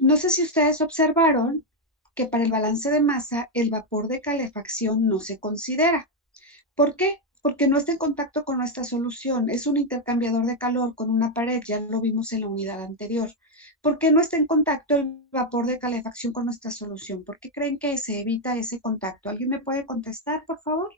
No sé si ustedes observaron que para el balance de masa el vapor de calefacción no se considera. ¿Por qué? Porque no está en contacto con nuestra solución. Es un intercambiador de calor con una pared, ya lo vimos en la unidad anterior. ¿Por qué no está en contacto el vapor de calefacción con nuestra solución? ¿Por qué creen que se evita ese contacto? ¿Alguien me puede contestar, por favor?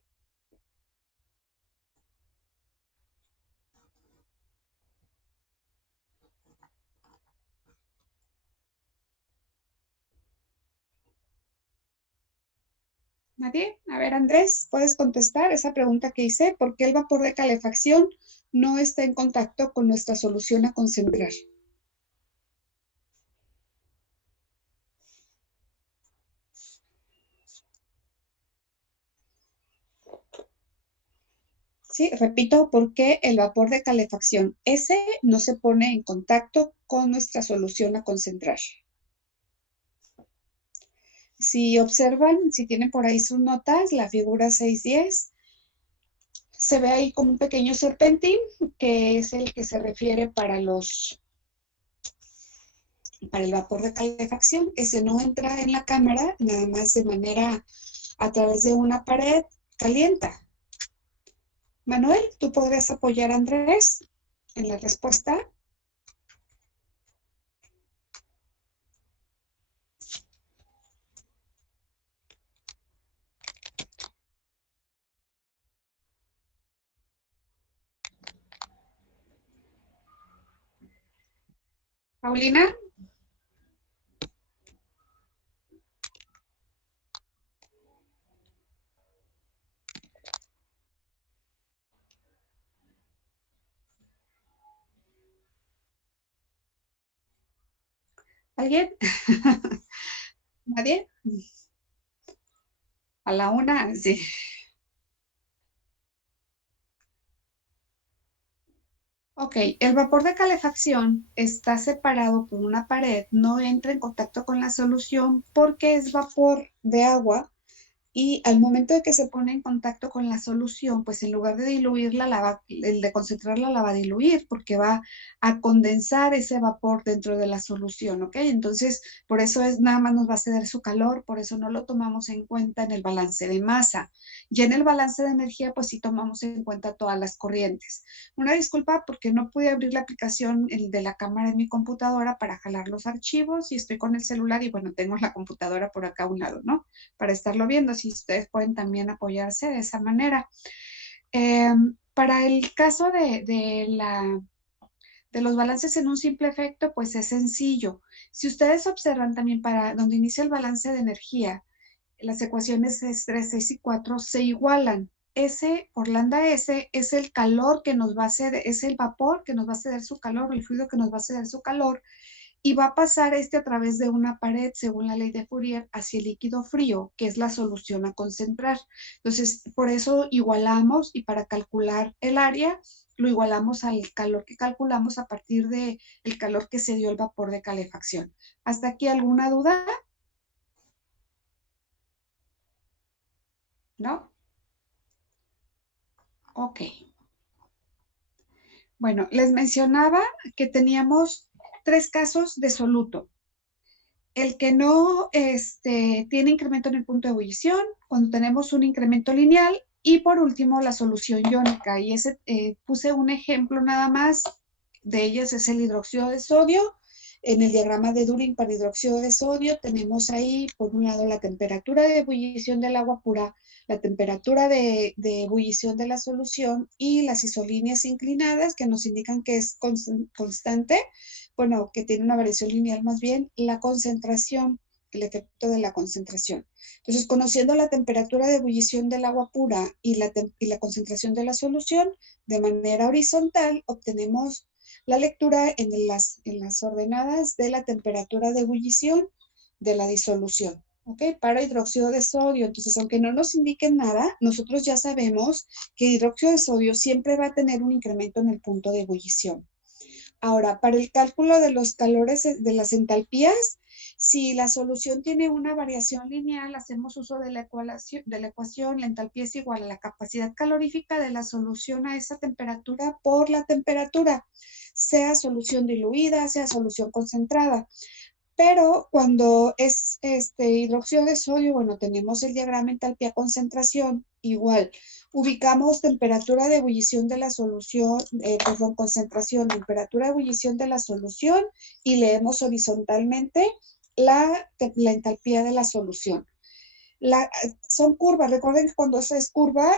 ¿Nadie? A ver, Andrés, ¿puedes contestar esa pregunta que hice? ¿Por qué el vapor de calefacción no está en contacto con nuestra solución a concentrar? Sí, repito, ¿por qué el vapor de calefacción ese no se pone en contacto con nuestra solución a concentrar? Si observan, si tienen por ahí sus notas, la figura 610, se ve ahí como un pequeño serpentín, que es el que se refiere para el vapor de calefacción. Ese no entra en la cámara, nada más de manera a través de una pared calienta. Manuel, ¿tú podrías apoyar a Andrés en la respuesta? Paulina, ¿alguien? ¿Nadie? A la una, sí. Ok, el vapor de calefacción está separado por una pared, no entra en contacto con la solución porque es vapor de agua y al momento de que se pone en contacto con la solución, pues en lugar de diluirla, el de concentrarla la va a diluir porque va a condensar ese vapor dentro de la solución, ¿ok? Entonces, por eso es nada más nos va a ceder su calor, por eso no lo tomamos en cuenta en el balance de masa. Y en el balance de energía, pues sí tomamos en cuenta todas las corrientes. Una disculpa porque no pude abrir la aplicación de la cámara en mi computadora para jalar los archivos y estoy con el celular y bueno, tengo la computadora por acá a un lado, ¿no? Para estarlo viendo, si ustedes pueden también apoyarse de esa manera. Eh, para el caso de los balances en un simple efecto, pues es sencillo. Si ustedes observan también para donde inicia el balance de energía, las ecuaciones 3, 6 y 4 se igualan. S por lambda S es el calor que nos va a ceder, es el vapor que nos va a ceder su calor, el fluido que nos va a ceder su calor, y va a pasar a través de una pared, según la ley de Fourier, hacia el líquido frío, que es la solución a concentrar. Entonces, por eso igualamos y para calcular el área, lo igualamos al calor que calculamos a partir del calor que se dio el vapor de calefacción. ¿Hasta aquí alguna duda? ¿No? Ok. Bueno, les mencionaba que teníamos tres casos de soluto. El que no tiene incremento en el punto de ebullición, cuando tenemos un incremento lineal, y por último la solución iónica. Y ese puse un ejemplo nada más de ellas, es el hidróxido de sodio. En el diagrama de Durin para hidróxido de sodio tenemos ahí por un lado la temperatura de ebullición del agua pura, la temperatura de ebullición de la solución y las isolíneas inclinadas que nos indican que es constante, bueno, que tiene una variación lineal más bien, la concentración, el efecto de la concentración. Entonces, conociendo la temperatura de ebullición del agua pura y la concentración de la solución, de manera horizontal obtenemos la lectura en las ordenadas de la temperatura de ebullición de la disolución. ¿Ok? Para hidróxido de sodio. Entonces, aunque no nos indiquen nada, nosotros ya sabemos que el hidróxido de sodio siempre va a tener un incremento en el punto de ebullición. Ahora, para el cálculo de los calores de las entalpías, si la solución tiene una variación lineal, hacemos uso de la ecuación, la entalpía es igual a la capacidad calorífica de la solución a esa temperatura por la temperatura, sea solución diluida, sea solución concentrada. Pero cuando es hidróxido de sodio, bueno, tenemos el diagrama entalpía concentración, igual. Ubicamos temperatura de ebullición de la solución, perdón, concentración, temperatura de ebullición de la solución y leemos horizontalmente la entalpía de la solución. Son curvas, recuerden que cuando esa es curva,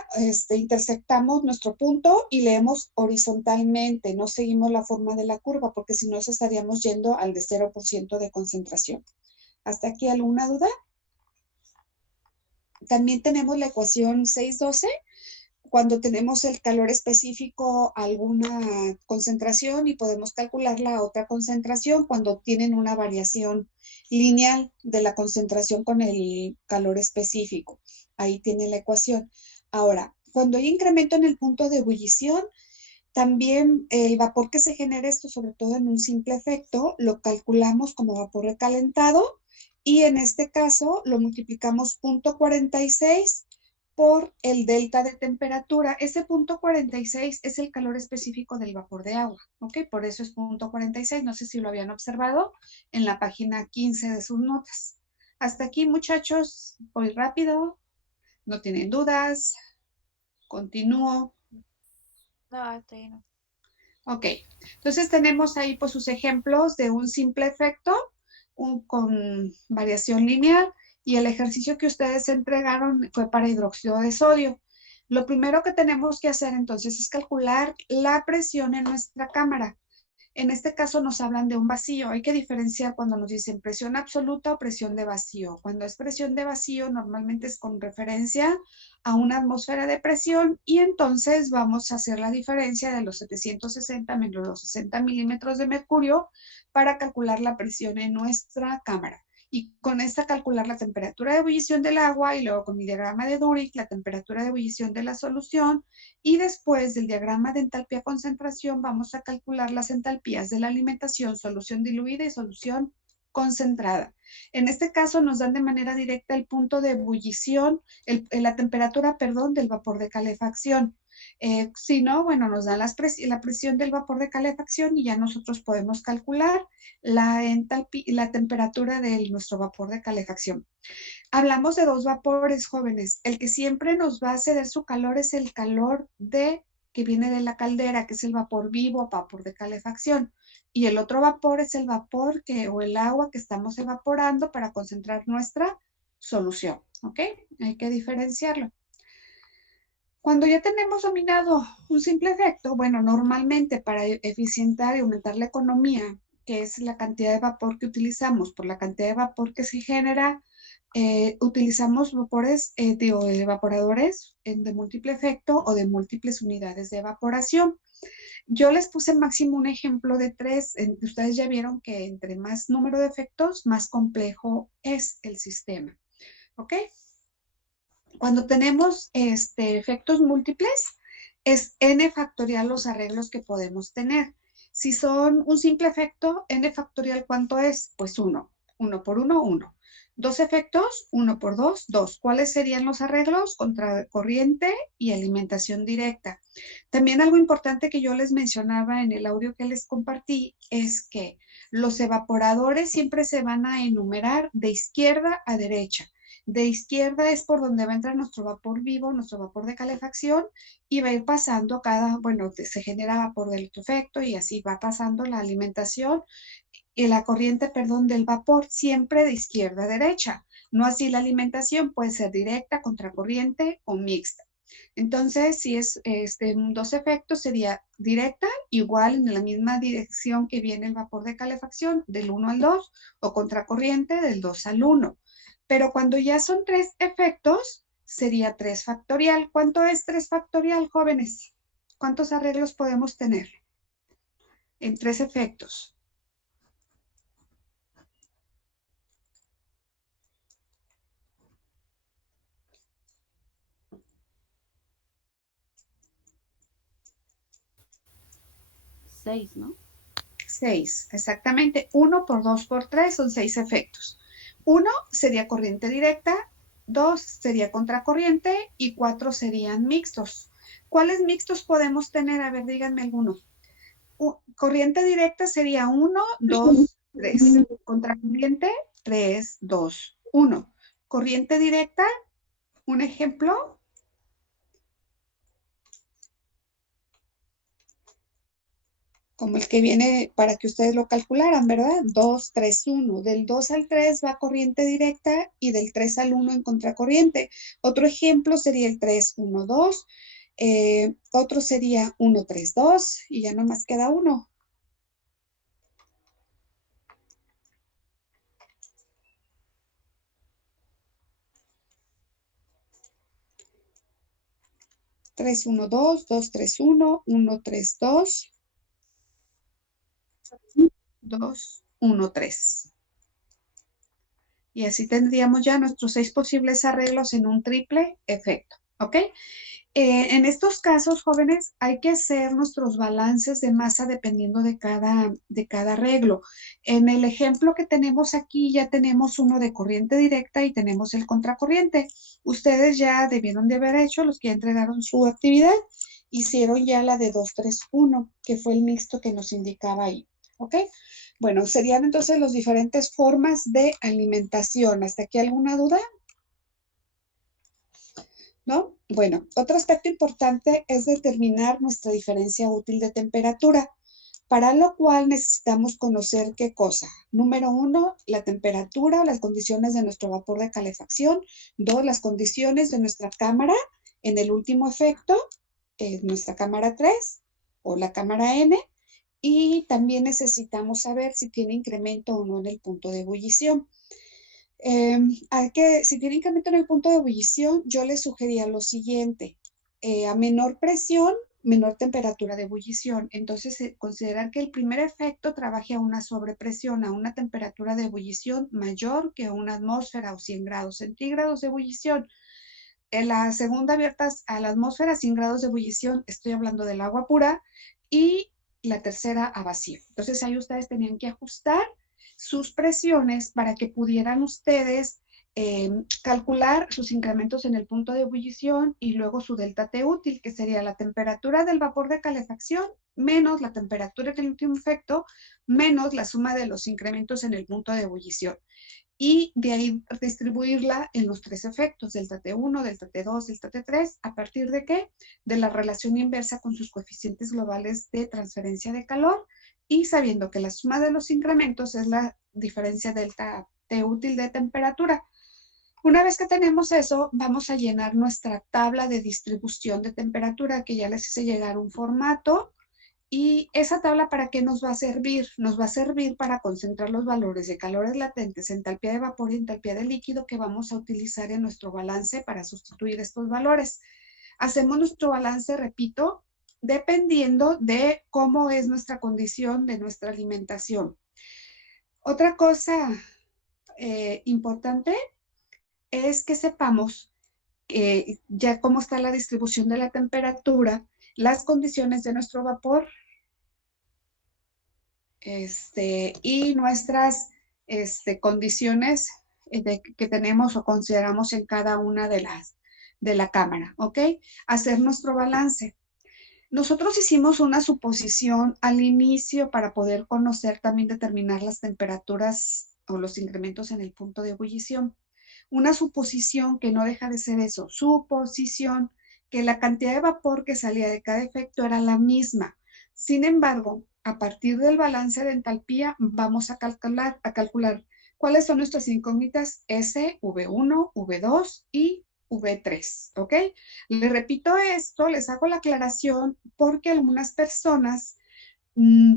intersectamos nuestro punto y leemos horizontalmente, no seguimos la forma de la curva, porque si no, estaríamos yendo al de 0% de concentración. ¿Hasta aquí alguna duda? También tenemos la ecuación 612, cuando tenemos el calor específico a alguna concentración y podemos calcular la otra concentración cuando tienen una variación lineal de la concentración con el calor específico. Ahí tiene la ecuación. Ahora, cuando hay incremento en el punto de ebullición, también el vapor que se genera, esto sobre todo en un simple efecto, lo calculamos como vapor recalentado y en este caso lo multiplicamos 0.46 por el delta de temperatura. Ese 0.46 es el calor específico del vapor de agua, ¿ok? Por eso es 0.46. No sé si lo habían observado en la página 15 de sus notas. Hasta aquí, muchachos, voy rápido. ¿No tienen dudas? Continúo. No, está bien. Ok, entonces tenemos ahí pues sus ejemplos de un simple efecto con variación lineal y el ejercicio que ustedes entregaron fue para hidróxido de sodio. Lo primero que tenemos que hacer entonces es calcular la presión en nuestra cámara. En este caso nos hablan de un vacío. Hay que diferenciar cuando nos dicen presión absoluta o presión de vacío. Cuando es presión de vacío, normalmente es con referencia a una atmósfera de presión y entonces vamos a hacer la diferencia de los 760 menos los 60 milímetros de mercurio para calcular la presión en nuestra cámara. Y con esta calcular la temperatura de ebullición del agua y luego con el diagrama de Durick la temperatura de ebullición de la solución y después del diagrama de entalpía concentración vamos a calcular las entalpías de la alimentación, solución diluida y solución concentrada. En este caso nos dan de manera directa el punto de ebullición, la temperatura, perdón, del vapor de calefacción. Si no, bueno, nos dan la presión del vapor de calefacción y ya nosotros podemos calcular la temperatura de nuestro vapor de calefacción. Hablamos de dos vapores, jóvenes. El que siempre nos va a ceder su calor es el calor que viene de la caldera, que es el vapor vivo, vapor de calefacción. Y el otro vapor es el vapor o el agua que estamos evaporando para concentrar nuestra solución. ¿Ok? Hay que diferenciarlo. Cuando ya tenemos dominado un simple efecto, bueno, normalmente para eficientar y aumentar la economía, que es la cantidad de vapor que utilizamos por la cantidad de vapor que se genera, utilizamos vapores, evaporadores de múltiple efecto o de múltiples unidades de evaporación. Yo les puse máximo un ejemplo de 3. Ustedes ya vieron que entre más número de efectos, más complejo es el sistema. ¿Ok? Cuando tenemos efectos múltiples, es n factorial los arreglos que podemos tener. Si son un simple efecto, n factorial, ¿cuánto es? Pues 1. 1 por 1, 1. Dos efectos, 1 por 2, 2. ¿Cuáles serían los arreglos? Contracorriente y alimentación directa. También algo importante que yo les mencionaba en el audio que les compartí es que los evaporadores siempre se van a enumerar de izquierda a derecha. De izquierda es por donde va a entrar nuestro vapor vivo, nuestro vapor de calefacción, y va a ir pasando bueno, se genera vapor del efecto y así va pasando la alimentación y la corriente, perdón, del vapor, siempre de izquierda a derecha. No así la alimentación, puede ser directa, contracorriente o mixta. Entonces, si es dos efectos, sería directa, igual en la misma dirección que viene el vapor de calefacción, del 1 al 2, o contracorriente del 2 al 1. Pero cuando ya son 3 efectos, sería 3 factorial. ¿Cuánto es 3 factorial, jóvenes? ¿Cuántos arreglos podemos tener en 3 efectos? Seis, ¿no? 6, exactamente. 1 por 2 por 3 son 6 efectos. 1 sería corriente directa, 2 sería contracorriente y 4 serían mixtos. ¿Cuáles mixtos podemos tener? A ver, díganme algunos. Corriente directa sería 1, 2, 3. Contracorriente, 3, 2, 1. Corriente directa, un ejemplo. Como el que viene para que ustedes lo calcularan, ¿verdad? 2, 3, 1. Del 2 al 3 va corriente directa y del 3 al 1 en contracorriente. Otro ejemplo sería el 3, 1, 2. Otro sería 1, 3, 2 y ya nomás queda uno. Tres, 1, 2, 2, 3, 1, 1, 3, 2, 2, 1, 3. Y así tendríamos ya nuestros 6 posibles arreglos en un triple efecto, ¿ok? En estos casos, jóvenes, hay que hacer nuestros balances de masa dependiendo de cada arreglo. En el ejemplo que tenemos aquí, ya tenemos uno de corriente directa y tenemos el contracorriente. Ustedes ya debieron de haber hecho, los que ya entregaron su actividad, hicieron ya la de 2, 3, 1, que fue el mixto que nos indicaba ahí, ¿ok? Bueno, serían entonces las diferentes formas de alimentación. ¿Hasta aquí alguna duda? ¿No? Bueno, otro aspecto importante es determinar nuestra diferencia útil de temperatura, para lo cual necesitamos conocer qué cosa. Número 1, la temperatura o las condiciones de nuestro vapor de calefacción. 2, las condiciones de nuestra cámara. En el último efecto, nuestra cámara 3 o la cámara N. Y también necesitamos saber si tiene incremento o no en el punto de ebullición. Si tiene incremento en el punto de ebullición, yo les sugería lo siguiente. A menor presión, menor temperatura de ebullición. Entonces, considerar que el primer efecto trabaje a una sobrepresión, a una temperatura de ebullición mayor que una atmósfera o 100 grados centígrados de ebullición. En la segunda abierta a la atmósfera, 100 grados de ebullición, estoy hablando del agua pura, y la tercera a vacío. Entonces, ahí ustedes tenían que ajustar sus presiones para que pudieran ustedes calcular sus incrementos en el punto de ebullición y luego su delta T útil, que sería la temperatura del vapor de calefacción menos la temperatura del último efecto, menos la suma de los incrementos en el punto de ebullición. Y de ahí distribuirla en los 3 efectos, delta T1, delta T2, delta T3, ¿a partir de qué? De la relación inversa con sus coeficientes globales de transferencia de calor, y sabiendo que la suma de los incrementos es la diferencia delta T útil de temperatura. Una vez que tenemos eso, vamos a llenar nuestra tabla de distribución de temperatura, que ya les hice llegar un formato. ¿Y esa tabla para qué nos va a servir? Nos va a servir para concentrar los valores de calores latentes, entalpía de vapor y entalpía de líquido que vamos a utilizar en nuestro balance para sustituir estos valores. Hacemos nuestro balance, repito, dependiendo de cómo es nuestra condición de nuestra alimentación. Otra cosa importante es que sepamos ya cómo está la distribución de la temperatura, las condiciones de nuestro vapor, y nuestras condiciones que tenemos o consideramos en cada una de la cámara, ¿ok? Hacer nuestro balance. Nosotros hicimos una suposición al inicio para poder conocer, también determinar las temperaturas o los incrementos en el punto de ebullición. Una suposición que no deja de ser eso, suposición, que la cantidad de vapor que salía de cada efecto era la misma. Sin embargo, a partir del balance de entalpía, vamos a calcular cuáles son nuestras incógnitas S, V1, V2 y V3, ¿ok? Les repito esto, les hago la aclaración porque algunas personas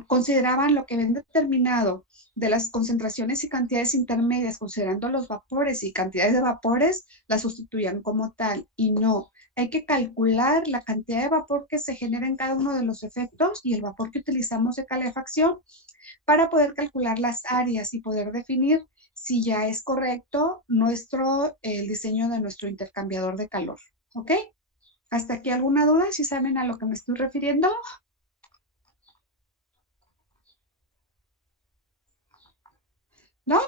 consideraban lo que ven determinado de las concentraciones y cantidades intermedias, considerando los vapores y cantidades de vapores, las sustituían como tal, y no. Hay que calcular la cantidad de vapor que se genera en cada uno de los efectos y el vapor que utilizamos de calefacción para poder calcular las áreas y poder definir si ya es correcto el diseño de nuestro intercambiador de calor. ¿Ok? ¿Hasta aquí alguna duda? ¿Si saben a lo que me estoy refiriendo? ¿No?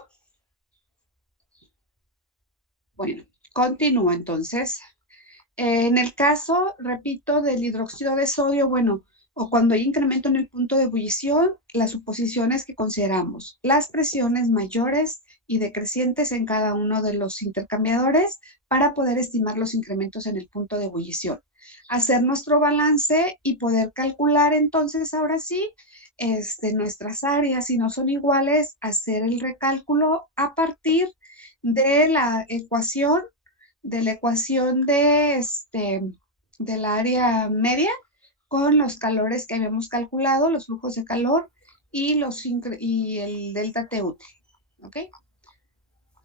Bueno, continúo entonces. En el caso, repito, del hidróxido de sodio, bueno, o cuando hay incremento en el punto de ebullición, las suposiciones que consideramos, las presiones mayores y decrecientes en cada uno de los intercambiadores para poder estimar los incrementos en el punto de ebullición. Hacer nuestro balance y poder calcular entonces ahora sí nuestras áreas, si no son iguales, hacer el recálculo a partir de la ecuación, del área media con los calores que habíamos calculado, los flujos de calor y el delta T útil, ¿ok?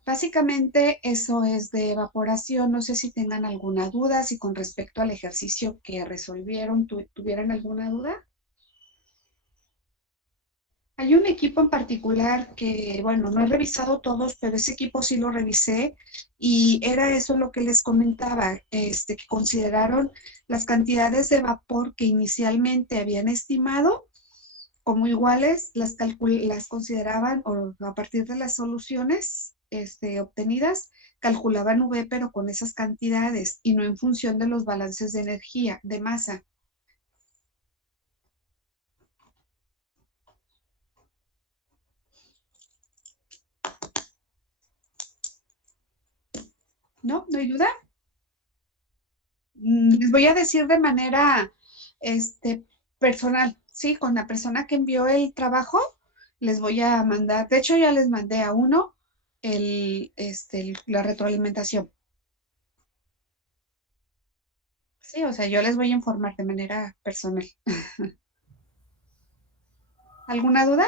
Básicamente eso es de evaporación. No sé si tengan alguna duda, si con respecto al ejercicio que resolvieron tuvieran alguna duda. Hay un equipo en particular que, bueno, no he revisado todos, pero ese equipo sí lo revisé y era eso lo que les comentaba, que consideraron las cantidades de vapor que inicialmente habían estimado como iguales, las consideraban o a partir de las soluciones obtenidas, calculaban V, pero con esas cantidades y no en función de los balances de energía, de masa. ¿No? ¿No hay duda? Les voy a decir de manera personal, ¿sí? Con la persona que envió el trabajo, les voy a mandar, de hecho ya les mandé a uno la retroalimentación. Sí, o sea, yo les voy a informar de manera personal. ¿Alguna duda?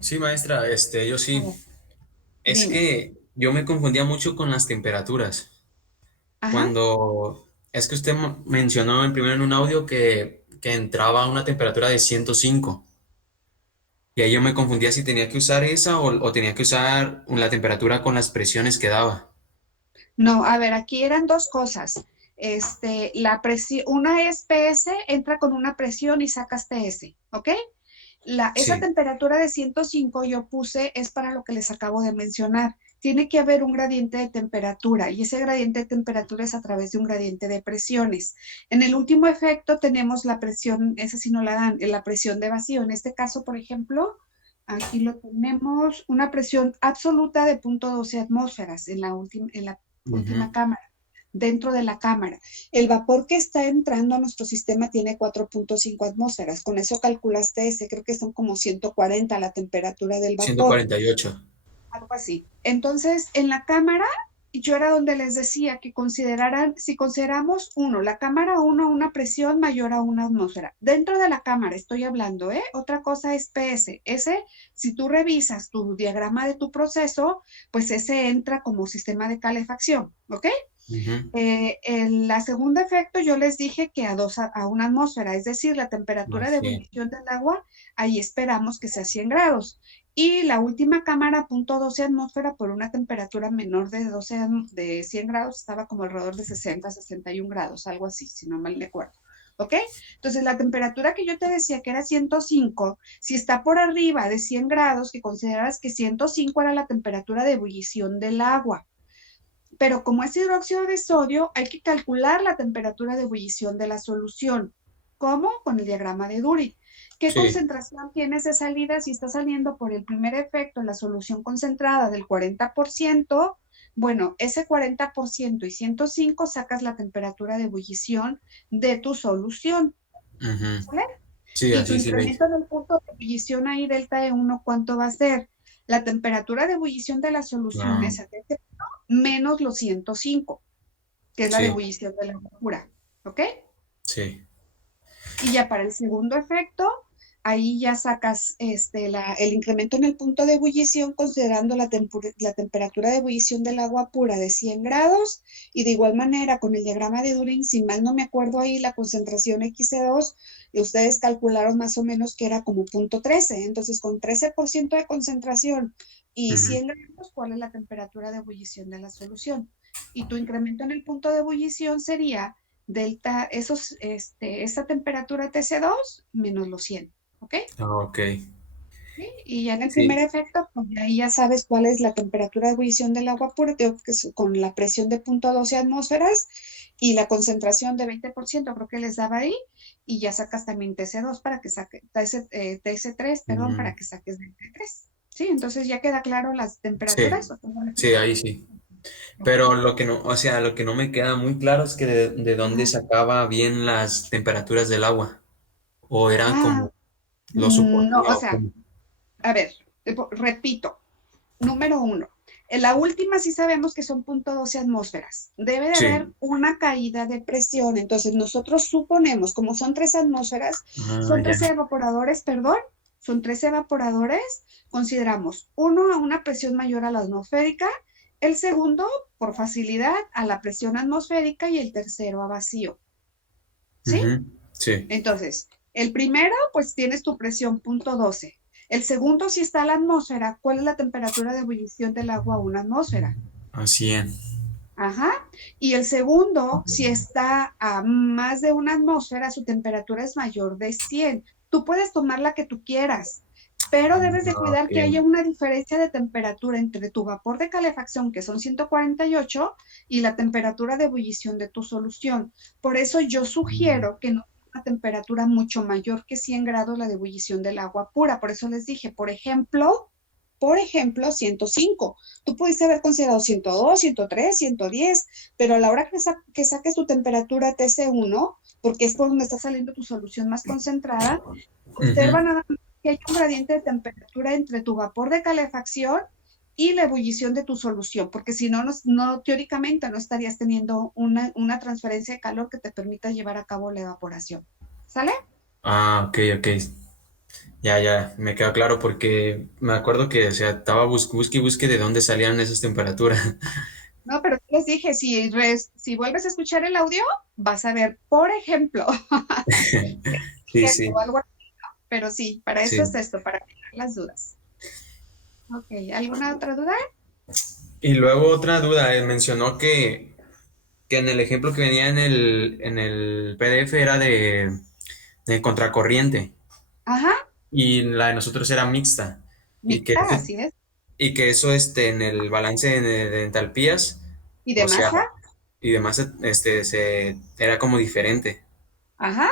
Sí, maestra, yo sí. Oh, Es dime. que yo me confundía mucho con las temperaturas. Ajá. Cuando es que usted mencionó primero en un audio que entraba a una temperatura de 105. Y ahí yo me confundía si tenía que usar esa o tenía que usar la temperatura con las presiones que daba. No, a ver, aquí eran dos cosas. La presión, una es PS, entra con una presión y sacas TS, ¿ok? Esa Sí, temperatura de 105 yo puse es para lo que les acabo de mencionar. Tiene que haber un gradiente de temperatura y ese gradiente de temperatura es a través de un gradiente de presiones. En el último efecto tenemos la presión, esa sí no la dan, la presión de vacío. En este caso, por ejemplo, aquí lo tenemos, una presión absoluta de 0.12 atmósferas en la última ujú, cámara, dentro de la cámara. El vapor que está entrando a nuestro sistema tiene 4.5 atmósferas. Con eso calculaste ese, creo que son como 140 la temperatura del vapor, 148. algo así. Entonces, en la cámara, yo era donde les decía que consideraran, si consideramos la cámara 1, una presión mayor a una atmósfera. Dentro de la cámara estoy hablando, ¿eh? Otra cosa es PS. Ese, si tú revisas tu diagrama de tu proceso, pues ese entra como sistema de calefacción, ¿ok? Ujú. En la segunda efecto, yo les dije que a una atmósfera, es decir, la Ah, temperatura de sí. ebullición del agua, ahí esperamos que sea 100 grados. Y la última cámara, 0.12 atmósfera, por una temperatura menor de, de 100 grados, estaba como alrededor de 60, 61 grados, algo así, si no mal recuerdo. ¿Ok? Entonces, la temperatura que yo te decía que era 105, si está por arriba de 100 grados, que consideras que 105 era la temperatura de ebullición del agua, pero como es hidróxido de sodio, hay que calcular la temperatura de ebullición de la solución. ¿Cómo? Con el diagrama de Dury. ¿Qué Sí, concentración tienes de salida? Si está saliendo por el primer efecto la solución concentrada del 40%, bueno, ese 40% y 105 sacas la temperatura de ebullición de tu solución. ujú. ¿Sale? Sí, Y tu así sí me... incremento del punto de ebullición ahí, delta de 1, ¿cuánto va a ser? La temperatura de ebullición de la solución Ah, es menos los 105, que es la de sí, ebullición de la pura, ¿ok? sí. Y ya para el segundo efecto, ahí ya sacas el incremento en el punto de ebullición considerando la temperatura de ebullición del agua pura de 100 grados y de igual manera con el diagrama de Durin, si mal no me acuerdo ahí, la concentración XC2, y ustedes calcularon más o menos que era como 0.13, entonces con 13% de concentración y Ujú. 100 grados, ¿cuál es la temperatura de ebullición de la solución? Y tu incremento en el punto de ebullición sería esa temperatura TC2 menos los 100, ¿ok? Ah, ok. ¿Sí? Y ya en el Sí. primer efecto, pues ahí ya sabes cuál es la temperatura de ebullición del agua pura, te digo que es con la presión de 0.12 atmósferas y la concentración de 20%, creo que les daba ahí, y ya sacas también TC2 para que saque, TC3, perdón, para Mm, que saques 23. Sí, entonces ya queda claro las sí, temperaturas. ¿O cómo le sí, explico? ahí sí. Ok. Pero lo que no, o sea, lo que no me queda muy claro es que de dónde Ajá. sacaba bien las temperaturas del agua. O era Ah, como lo no, suponía o o sea, como. a ver, repito, número uno, en la última sí sabemos que son 0.12 atmósferas. Debe de haber Sí. una caída de presión. Entonces nosotros suponemos, como son 3 atmósferas, Ah, son ya. 13 evaporadores, perdón, son 13 evaporadores, consideramos uno a una presión mayor a la atmosférica, el segundo, por facilidad, a la presión atmosférica y el tercero a vacío. ¿Sí? Ujú, sí, Entonces, el primero, pues tienes tu presión 0.12. El segundo, si está a la atmósfera, ¿cuál es la temperatura de ebullición del agua a una atmósfera? así es. Ajá. Y el segundo, si está a más de una atmósfera, su temperatura es mayor de 100. Tú puedes tomar la que tú quieras, pero debes de Ah, cuidar ok. que haya una diferencia de temperatura entre tu vapor de calefacción, que son 148, y la temperatura de ebullición de tu solución. Por eso yo sugiero que no tenga una temperatura mucho mayor que 100 grados la de ebullición del agua pura. Por eso les dije, por ejemplo, 105. Tú pudiste haber considerado 102, 103, 110, pero a la hora que saques tu temperatura TC1, porque es por donde está saliendo tu solución más concentrada, observa Ujú. nada más que hay un gradiente de temperatura entre tu vapor de calefacción y la ebullición de tu solución, porque si no, no teóricamente no estarías teniendo una transferencia de calor que te permita llevar a cabo la evaporación. ¿Sale? Ah, ok, ok. Ya, ya, me queda claro porque me acuerdo que, o sea, estaba busque y busque de dónde salían esas temperaturas. No, pero les dije, si vuelves a escuchar el audio, vas a ver, por ejemplo, Sí, o sí, algo así, pero sí, para eso es sí. esto, para aclarar las dudas. Ok, ¿alguna otra duda? Y luego otra duda, mencionó que en el ejemplo que venía en el PDF era de contracorriente Ajá, y la de nosotros era mixta y que mixta, eso, así es. y que eso en el balance de entalpías, ¿Y de o sea, masa? y demás, era como diferente. Ajá,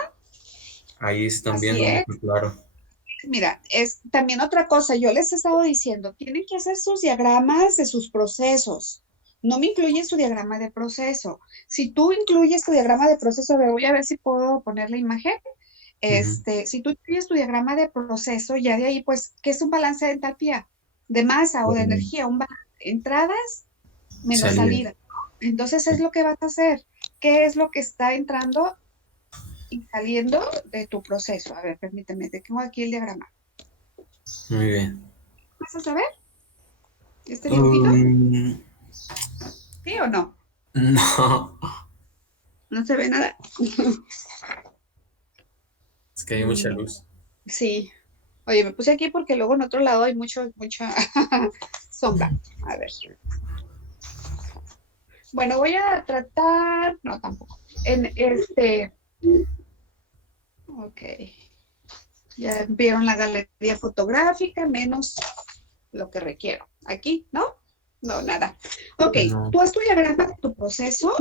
Ahí también así no me es. quedó claro. Mira, es también otra cosa, yo les he estado diciendo, tienen que hacer sus diagramas de sus procesos. No me incluyen su diagrama de proceso. Si tú incluyes tu diagrama de proceso, a ver, voy a ver si puedo poner la imagen. Ujú. Si tú tienes tu diagrama de proceso, ya de ahí, pues, ¿qué es un balance de entalpía? De masa o de Bueno, energía, un balance de entradas menos salida. salida. Entonces es lo que vas a hacer. ¿Qué es lo que está entrando y saliendo de tu proceso? A ver, permíteme, tengo aquí el diagrama. Muy bien. ¿Vas a saber este dibujito? Um, ¿Sí o no? no, No se ve nada. es que hay mucha Mm, luz. sí. Oye, me puse aquí porque luego en otro lado hay mucha sombra. A ver. Bueno, voy a tratar, no, tampoco. Ok, ya vieron la galería fotográfica, menos lo que requiero. Aquí, ¿no? No, nada. Ok, No. tú haz tu diagrama de tu proceso.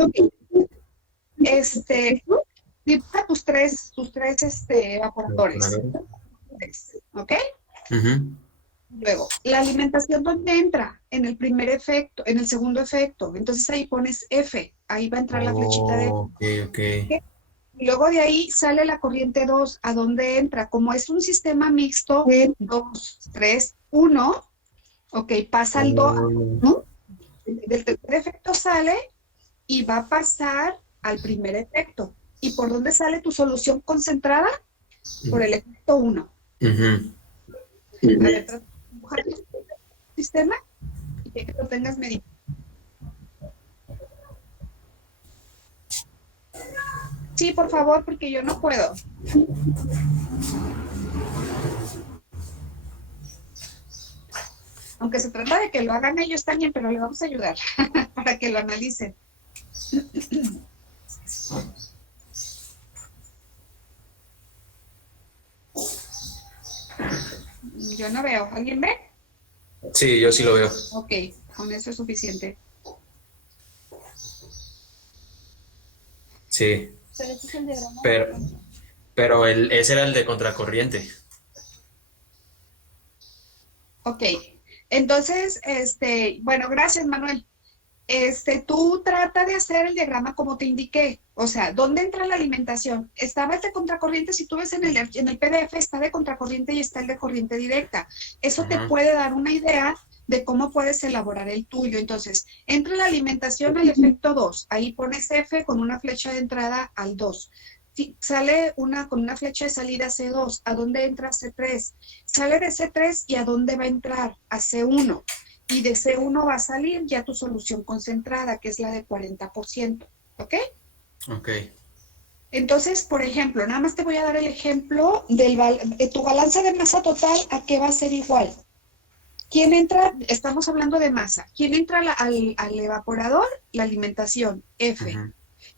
Este, dibuja tus tres evaporadores. Evaporadores. ¿Ok? Ujú. Luego, la alimentación, ¿dónde entra? En el primer efecto, en el segundo efecto. Entonces ahí pones F, ahí va a entrar la flechita de Oh, ok, ok. F. Y luego de ahí sale la corriente 2, ¿a dónde entra? Como es un sistema mixto, 2, 3, 1, ok, pasa al 2, Oh, ¿no? Del tercer efecto sale y va a pasar al primer efecto. ¿Y por dónde sale tu solución concentrada? Por el efecto 1. ujú. A ver, trata de dibujar el sistema y que lo tengas medido. Sí, por favor, porque yo no puedo. Aunque se trata de que lo hagan ellos también, pero le vamos a ayudar para que lo analicen. Yo no veo. ¿Alguien ve? Sí, yo sí lo veo. Ok, con eso es suficiente. Sí, Pero ese es el diagrama de pero, contra. pero ese era el de contracorriente. Ok, entonces, bueno, gracias, Manuel. Tú trata de hacer el diagrama como te indiqué, o sea, ¿dónde entra la alimentación? Estaba el de contracorriente, si tú ves en el PDF, está de contracorriente y está el de corriente directa. Eso te Ajá. puede dar una idea de cómo puedes elaborar el tuyo. Entonces, entra la alimentación al efecto 2, ahí pones F con una flecha de entrada al 2. Si sale con una flecha de salida C2, ¿a dónde entra C3? Sale de C3 y ¿a dónde va a entrar? A C1 y de C1 va a salir ya tu solución concentrada, que es la de 40%, ¿ok? Ok. Entonces, por ejemplo, nada más te voy a dar el ejemplo de tu balanza de masa total, ¿a qué va a ser igual? ¿Quién entra? Estamos hablando de masa. ¿Quién entra al evaporador? La alimentación, F. Ujú.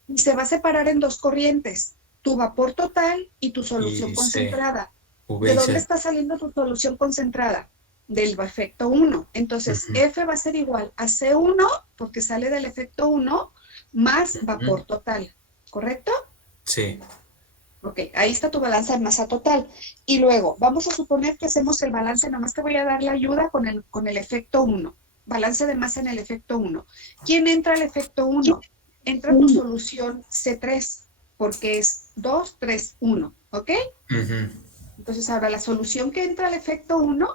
Y se va a separar en dos corrientes, tu vapor total y tu solución Y C, concentrada. V ¿De y dónde C. está saliendo tu solución concentrada? Del efecto 1. Entonces, Ujú. F va a ser igual a C1, porque sale del efecto 1, más Ujú. vapor total. ¿Correcto? Sí. Ok, ahí está tu balanza de masa total. Y luego, vamos a suponer que hacemos el balance, nomás te voy a dar la ayuda con el efecto 1. Balance de masa en el efecto 1. ¿Quién entra al efecto 1? Entra tu solución C3, porque es 2, 3, 1. ¿Ok? Ujú. Entonces, ahora la solución que entra al efecto 1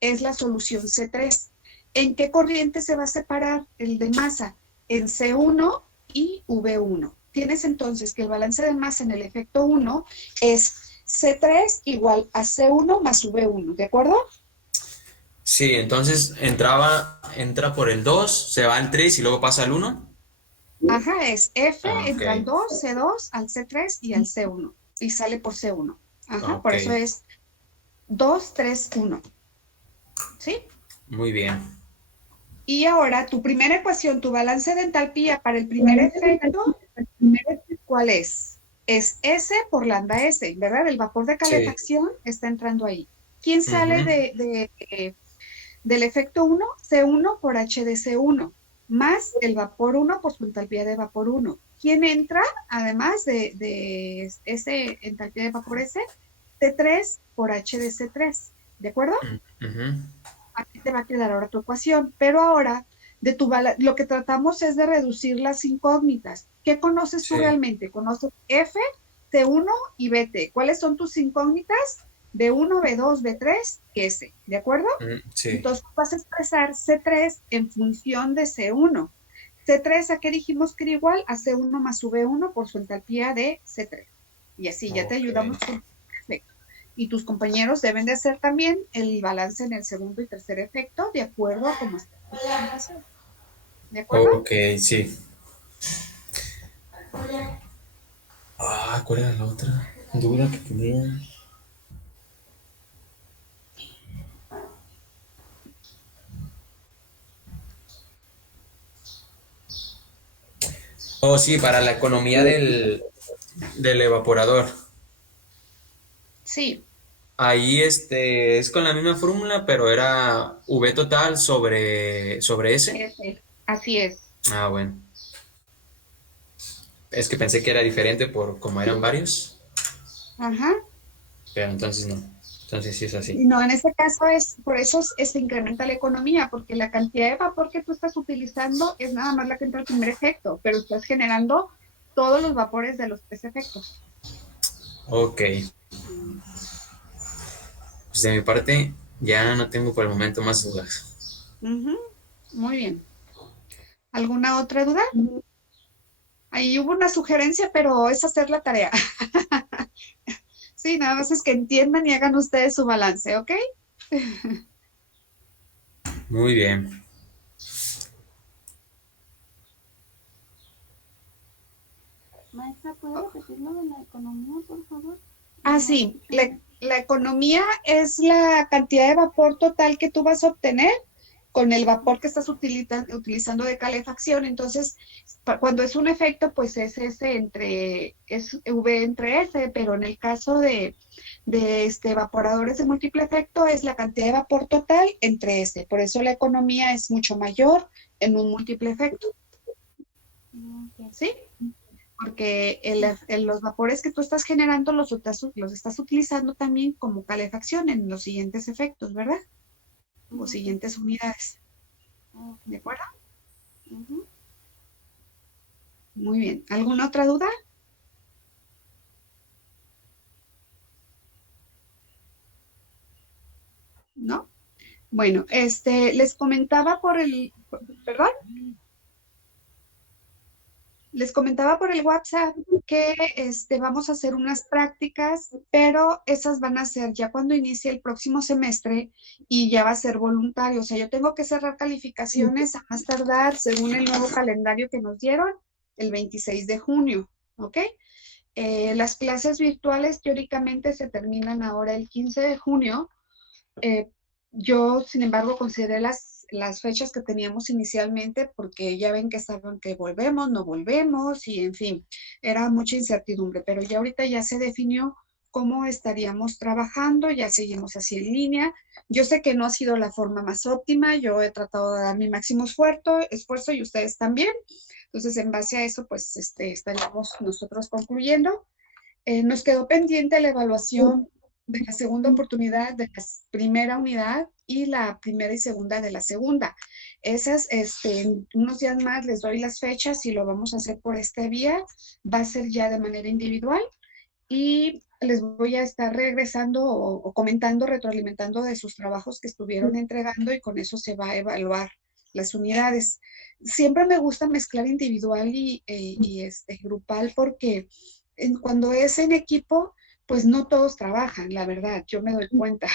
es la solución C3. ¿En qué corriente se va a separar el de masa? En C1 y V1. Tienes entonces que el balance de masa en el efecto 1 es C3 igual a C1 más V1, ¿de acuerdo? Sí, entonces entra por el 2, se va al 3 y luego pasa al uno. Ajá, es F, Ah, ok. entra al 2, C2, al C3 y al C1. Y sale por C1. Ajá, Ok. por eso es 2, 3, 1. ¿Sí? Muy bien. Y ahora tu primera ecuación, tu balance de entalpía para el primer efecto, ¿cuál es? Es S por lambda S, ¿verdad? El vapor de Sí. calefacción está entrando ahí. ¿Quién sale Ujú. del efecto 1? C1 por H de C1, más el vapor 1 por su entalpía de vapor 1. ¿Quién entra, además de ese entalpía de vapor S? C3 por H de C3, ¿de acuerdo? Ujú. Aquí te va a quedar ahora tu ecuación, pero ahora lo que tratamos es de reducir las incógnitas. ¿Qué conoces tú Sí. realmente? Conoces F, C1 y BT. ¿Cuáles son tus incógnitas? B1, B2, B3 y S, ¿de acuerdo? Sí. Entonces vas a expresar C3 en función de C1. C3, ¿a qué dijimos que era igual? A C1 más V1 por su entalpía de C3. Y así ya te Ok. ayudamos con el efecto. Y tus compañeros deben de hacer también el balance en el segundo y tercer efecto de acuerdo a cómo está tu presentación. ¿De acuerdo? Ok, sí. Ah, ¿cuál era la otra duda que tenía? Oh, sí, para la economía del evaporador. Sí, Ahí es con la misma fórmula, pero era V total sobre S. así es. Ah, bueno. Es que pensé que era diferente por como eran varios, Ajá. pero entonces no. Entonces sí es así. No, en este caso por eso se incrementa la economía, porque la cantidad de vapor que tú estás utilizando es nada más la que entra al primer efecto, pero estás generando todos los vapores de los tres efectos. Ok. Pues de mi parte ya no tengo por el momento más dudas. Ujú. Muy bien. ¿Alguna otra duda? Ahí hubo una sugerencia, pero es hacer la tarea. Sí, nada más es que entiendan y hagan ustedes su balance, ¿ok? Muy bien. Maestra, ¿puede repetir lo de la economía, por favor? No lo Sí, escuché bien. la economía es la cantidad de vapor total que tú vas a obtener con el vapor que estás utilizando de calefacción. Entonces, cuando es un efecto, pues es V entre S, pero en el caso de evaporadores de múltiple efecto es la cantidad de vapor total entre S. Por eso la economía es mucho mayor en un múltiple efecto. ¿Sí? Porque los vapores que tú estás generando los estás utilizando también como calefacción en los siguientes efectos, ¿verdad? O siguientes unidades. ¿De acuerdo? Muy bien. ¿Alguna otra duda? ¿No? Bueno, les comentaba ¿perdón? Les comentaba por el WhatsApp que vamos a hacer unas prácticas, pero esas van a ser ya cuando inicie el próximo semestre y ya va a ser voluntario. O sea, yo tengo que cerrar calificaciones a más tardar, según el nuevo calendario que nos dieron, el 26 de junio, ¿ok? Las clases virtuales teóricamente se terminan ahora el 15 de junio. Yo, sin embargo, consideré las fechas que teníamos inicialmente porque ya ven que estaban que volvemos, no volvemos y en fin, era mucha incertidumbre, pero ya ahorita ya se definió cómo estaríamos trabajando, ya seguimos así en línea. Yo sé que no ha sido la forma más óptima, yo he tratado de dar mi máximo esfuerzo y ustedes también. Entonces, en base a eso, pues estaríamos nosotros concluyendo. Nos quedó pendiente la evaluación de la segunda oportunidad de la primera unidad y la primera y segunda de la segunda. Esas, en unos días más les doy las fechas y lo vamos a hacer por esta vía. Va a ser ya de manera individual y les voy a estar regresando o comentando, retroalimentando de sus trabajos que estuvieron entregando y con eso se va a evaluar las unidades. Siempre me gusta mezclar individual y grupal porque cuando es en equipo, pues no todos trabajan, la verdad, yo me doy cuenta.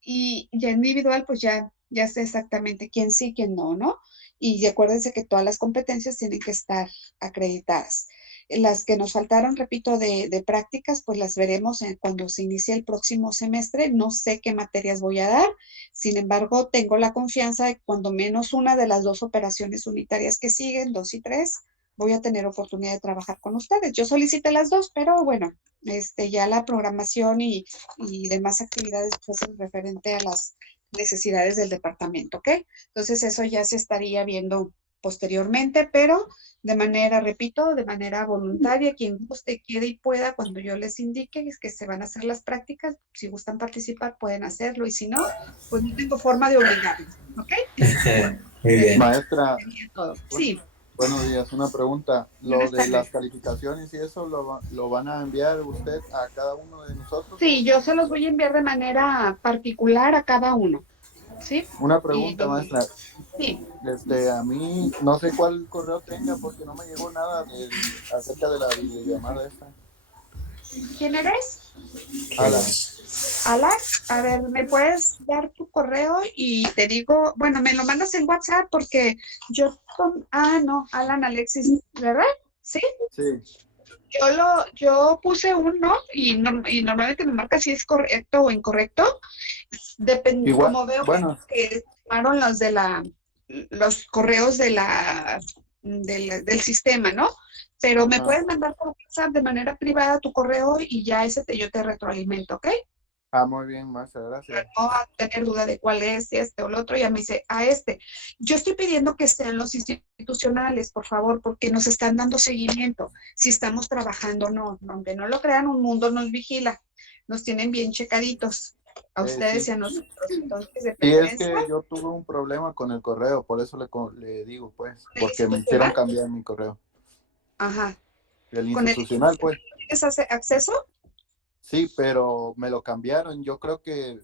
Y ya individual, pues ya sé exactamente quién sí, quién no, ¿no? Y acuérdense que todas las competencias tienen que estar acreditadas. Las que nos faltaron, repito, de prácticas, pues las veremos cuando se inicie el próximo semestre. No sé qué materias voy a dar, sin embargo, tengo la confianza de que cuando menos una de las dos operaciones unitarias que siguen, 2 y 3, voy a tener oportunidad de trabajar con ustedes. Yo solicité las dos, pero bueno, ya la programación y demás actividades pues en referente a las necesidades del departamento, ¿ok? Entonces eso ya se estaría viendo posteriormente, pero de manera, repito, de manera voluntaria, quien guste, quiera y pueda, cuando yo les indique es que se van a hacer las prácticas, si gustan participar pueden hacerlo y si no, pues no tengo forma de obligarlos, ¿ok? Muy bien. Maestra, Sí. buenos días. Una pregunta. Lo Buenas de tardes. las calificaciones y eso, ¿lo van a enviar usted a cada uno de nosotros? Sí, yo se los voy a enviar de manera particular a cada uno, ¿sí? Una pregunta, maestra. Sí. A mí no sé cuál correo tenga porque no me llegó nada acerca de la videollamada esta. ¿Quién eres? Alan. Alan, a ver, ¿me puedes dar tu correo? Y te digo, bueno, me lo mandas en WhatsApp porque no, Alan Alexis, ¿verdad? ¿Sí? Sí. Yo puse uno y normalmente me marca si es correcto o incorrecto. Depende, Igual, como veo bueno, que tomaron los correos del sistema, ¿no? Pero me ajá. puedes mandar por WhatsApp de manera privada tu correo y ya yo te retroalimento, ¿ok? Muy bien, maestra, gracias. No va a tener duda de cuál es, si o el otro, ya me dice, Yo estoy pidiendo que sean los institucionales, por favor, porque nos están dando seguimiento, si estamos trabajando o no. Aunque no lo crean, un mundo nos vigila, nos tienen bien checaditos, a ustedes Sí. y a nosotros. Entonces, de Sí, es preferencia, que yo tuve un problema con el correo, por eso le digo, pues, ¿el porque me hicieron institucional? cambiar mi correo. Ajá. El ¿Con el institucional, pues. tienes acceso? Sí, pero me lo cambiaron. Yo creo que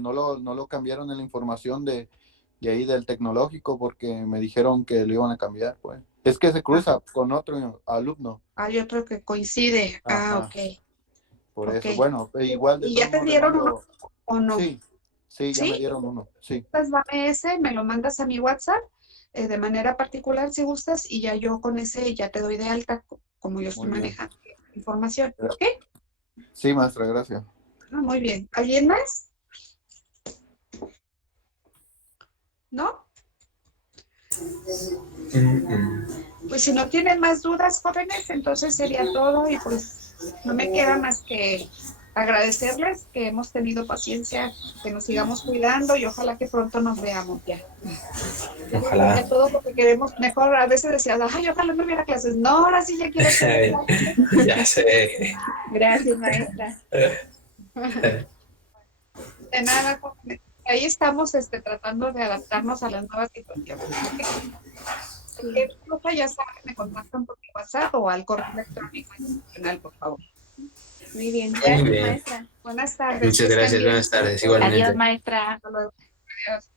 no lo cambiaron en la información de ahí del tecnológico porque me dijeron que lo iban a cambiar, pues. Es que se cruza con otro alumno. Hay otro que coincide. Ajá, Ok. por Ok. eso. Bueno, igual de ¿Y todos ya te modos le dieron uno mando. o no? Sí, sí, ya me ¿Sí? dieron uno. Sí. Dame ese, me lo mandas a mi WhatsApp de manera particular si gustas y ya yo con ese ya te doy de alta como yo estoy Muy bien. manejando información. ¿Ok? Sí, maestra, gracias. Muy bien. ¿Alguien más? ¿no? Mm. Pues si no tienen más dudas, jóvenes, entonces sería todo y pues no me queda más que agradecerles que hemos tenido paciencia, que nos sigamos cuidando y ojalá que pronto nos veamos ya. Ojalá. Ya todo lo que queremos, mejor a veces decías, ay, ojalá no hubiera clases. No, ahora sí ya quiero tener clases. Ya sé. Gracias, maestra. De nada, jóvenes. Ahí estamos tratando de adaptarnos a las nuevas situaciones. Cualquier cosa ya saben, me contactan por mi WhatsApp o al correo electrónico institucional, por favor. Muy bien. Muy Gracias, bien. maestra. Buenas tardes. Muchas que estén gracias, bien. buenas tardes, igualmente. Adiós, maestra. Hasta luego. Adiós.